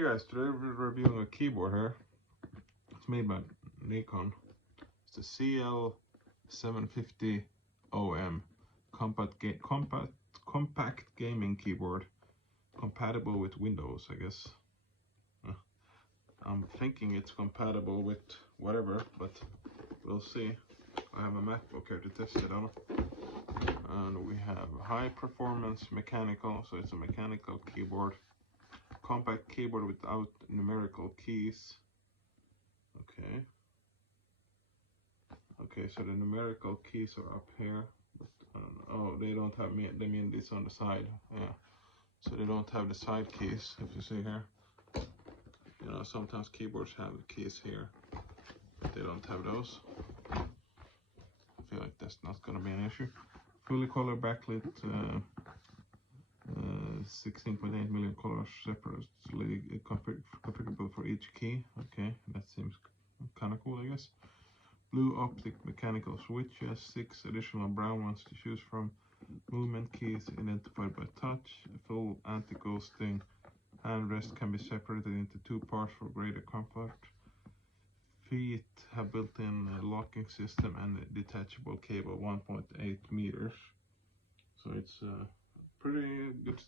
Hey guys, today we're reviewing a keyboard here. It's made by Naccon. It's the CL-750 OM compact gaming keyboard, compatible with Windows, I guess. I'm thinking it's compatible with whatever, but we'll see. I have a MacBook here to test it on. And we have high performance mechanical, so it's a mechanical keyboard. Compact keyboard without numerical keys. Okay, so the numerical keys are up here, but oh, they don't have they mean this on the side. Yeah, so they don't have the side keys. If you see here, you know, sometimes keyboards have the keys here, but they don't have those. I feel like that's not gonna be an issue. Fully color backlit, 16.8 million colors separately configurable for each key. Okay, that seems kind of cool, I guess. Blue optic mechanical switches, 6 additional brown ones to choose from. Movement keys identified by touch. Full anti-ghosting handrest can be separated into 2 parts for greater comfort. Feet have built-in locking system and a detachable cable, 1.8 meters. So it's pretty good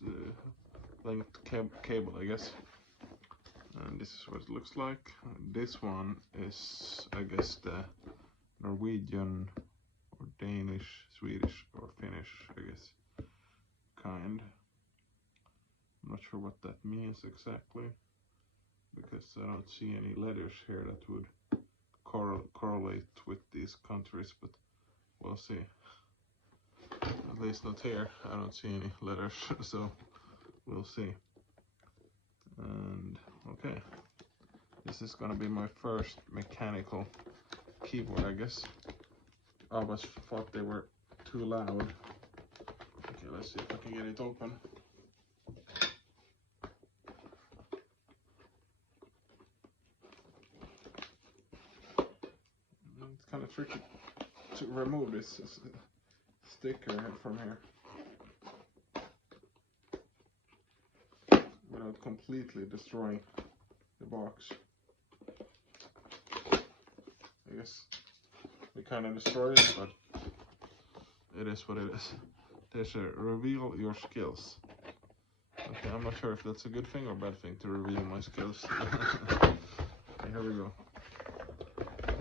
length cable, I guess. And this is what it looks like. This one is, I guess, the Norwegian or Danish, Swedish or Finnish, I guess, kind. I'm not sure what that means exactly, because I don't see any letters here that would correlate with these countries, but we'll see. At least not here. I don't see any letters, so we'll see. And okay, this is gonna be my first mechanical keyboard, I guess. I always thought they were too loud. Okay, let's see if I can get it open. It's kind of tricky to remove this sticker from here without completely destroying the box. I guess we kind of destroyed it, but it is what it is. There's a reveal your skills. Okay, I'm not sure if that's a good thing or bad thing to reveal my skills. Okay, here we go.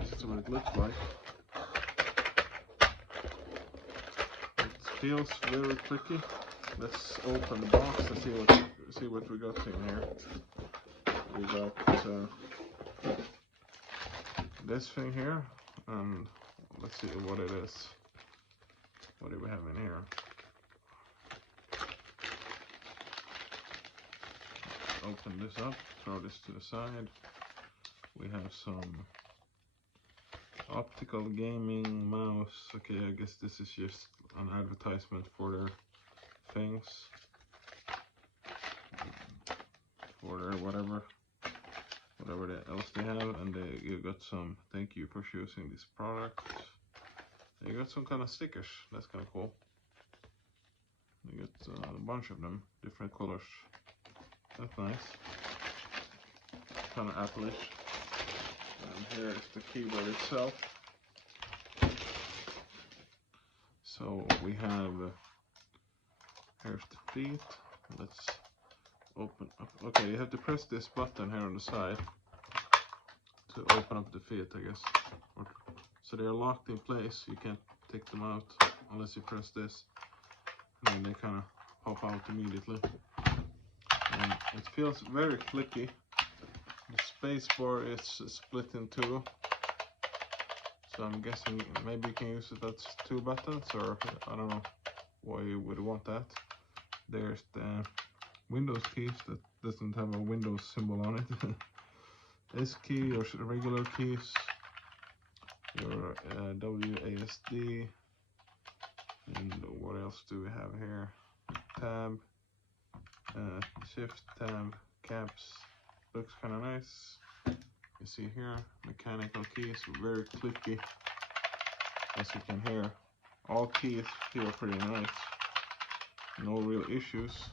This is what it looks like. It feels very tricky. Let's open the box and see what we got in here. We got this thing here, and let's see what it is. What do we have in here? Open this up, throw this to the side. We have some optical gaming mouse. Okay, I guess this is just an advertisement for their things, for their whatever else they have. And you got some thank you for choosing this product. You got some kind of stickers. That's kind of cool. You got a bunch of them, different colors. That's nice. Kind of Apple-ish. And here is the keyboard itself. So we have, here's the feet. Let's open up. Okay, you have to press this button here on the side to open up the feet, I guess. So they are locked in place. You can't take them out unless you press this. And then they kind of pop out immediately. And it feels very clicky. The space bar is split in 2. So I'm guessing maybe you can use it as 2 buttons, or I don't know why you would want that. There's the Windows keys that doesn't have a Windows symbol on it. S key, your regular keys, your WASD, and what else do we have here? Tab, shift, tab, caps. Looks kind of nice. You see here, mechanical keys, very clicky, as you can hear. All keys feel pretty nice, no real issues.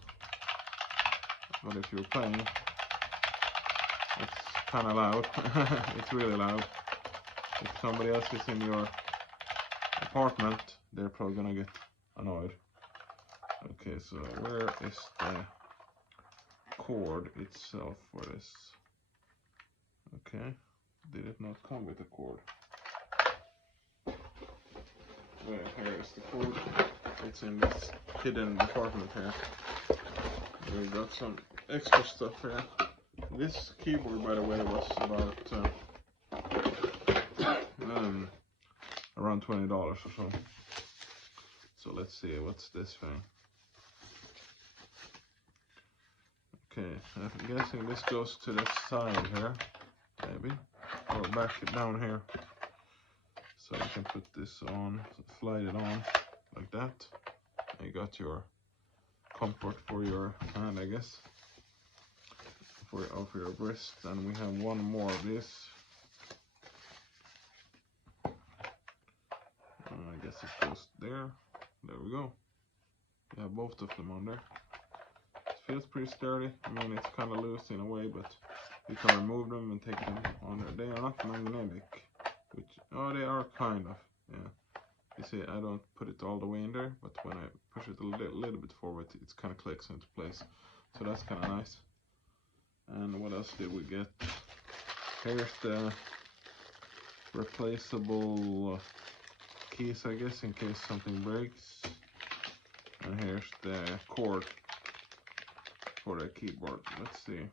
But if you're playing, It's kind of loud. It's really loud. If somebody else is in your apartment, they're probably gonna get annoyed. Okay, so where is the cord itself for this? Okay, did it not come with a cord? Well, here is the cord. It's in this hidden department here. We've got some extra stuff here. This keyboard, by the way, was about around $20 or so. So let's see, what's this thing? Okay, I'm guessing this goes to the side here, maybe, or back down here. So you can put this on, slide it on like that. And you got your comfort for your hand, I guess, for your wrist. And we have one more of this. I guess it goes there. There we go. You have both of them on there. It feels pretty sturdy. I mean, it's kind of loose in a way, but you can remove them and take them on there. They are not magnetic, which, oh, they are kind of, yeah. You see, I don't put it all the way in there, but when I push it a little bit forward, it kind of clicks into place. So that's kind of nice. And what else did we get? Here's the replaceable keys, I guess, in case something breaks. And here's the cord for the keyboard. Let's see.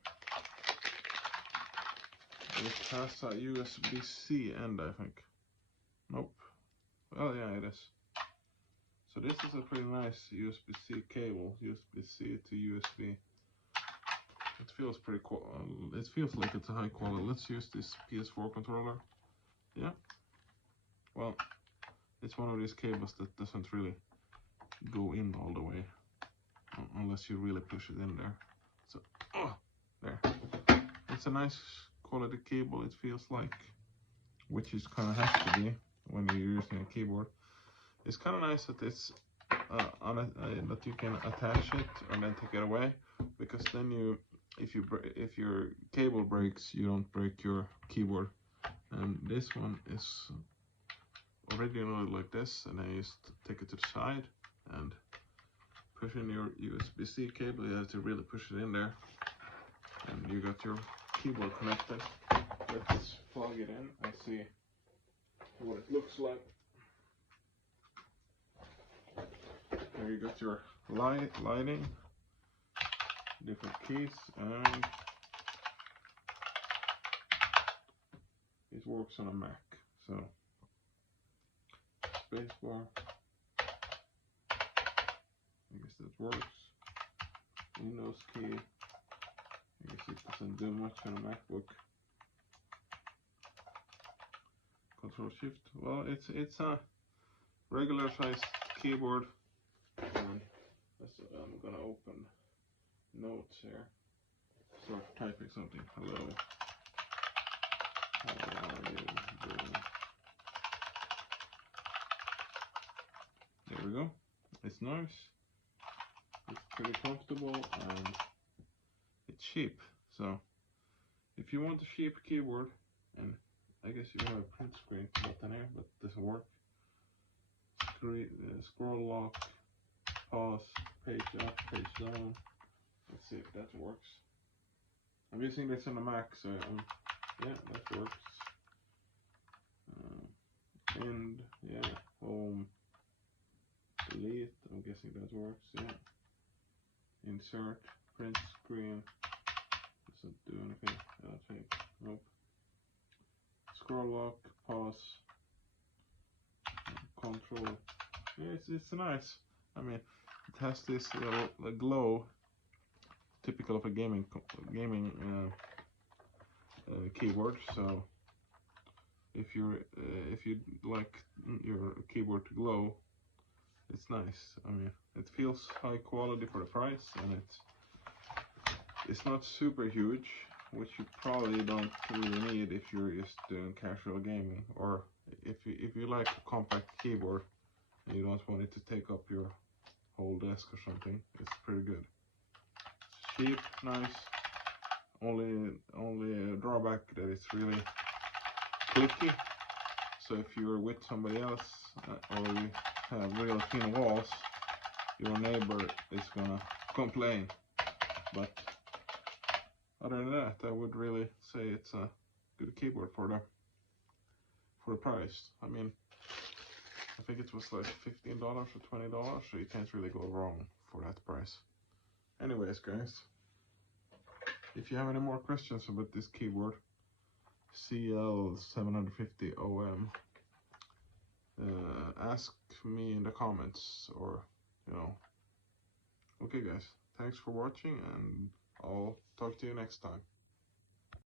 It has a USB-C end, I think. Nope. Well, yeah, it is. So this is a pretty nice USB-C cable. USB-C to USB. It feels pretty cool. It feels like it's a high quality. Let's use this PS4 controller. Yeah. Well, it's one of these cables that doesn't really go in all the way, unless you really push it in there. So, there. It's a nice quality cable, it feels like, which is kind of has to be when you're using a keyboard. It's kind of nice that it's that you can attach it and then take it away, because then you, if your cable breaks, you don't break your keyboard. And this one is originally like this, and I just take it to the side and push in your USB-C cable. You have to really push it in there, and you got your keyboard connected. Let's plug it in and see what it looks like. There you got your lighting, different keys, and it works on a Mac. So spacebar, I guess that works. Windows key, I guess it doesn't do much on a MacBook. Control Shift, well, it's a regular sized keyboard. And I'm gonna open notes here. Start typing something. Hello. How are you doing? There we go. It's nice. It's pretty comfortable and it's cheap. So if you want a cheap keyboard, and I guess you have a print screen button here, but it doesn't work. Scroll lock, pause, page up, page down. Let's see if that works. I'm using this on a Mac, so yeah, that works. End, yeah, home, delete. I'm guessing that works. Yeah. Insert, print screen. Doesn't do anything. I don't think. Nope. Scroll lock, pause, control. Yeah, it's nice. I mean, it has this glow, typical of a gaming keyboard. So if you like your keyboard to glow, it's nice. I mean, it feels high quality for the price, and it's not super huge, which you probably don't really need if you're just doing casual gaming, or if you like a compact keyboard and you don't want it to take up your whole desk or something. It's pretty good. It's cheap, nice. Only drawback that it's really clicky. So if you're with somebody else or you have real thin walls, your neighbor is gonna complain. But other than that, I would really say it's a good keyboard for the price. I mean, I think it was like $15 or $20, so you can't really go wrong for that price. Anyways, guys, if you have any more questions about this keyboard, CL-750 OM, ask me in the comments, or okay guys, thanks for watching, and I'll talk to you next time.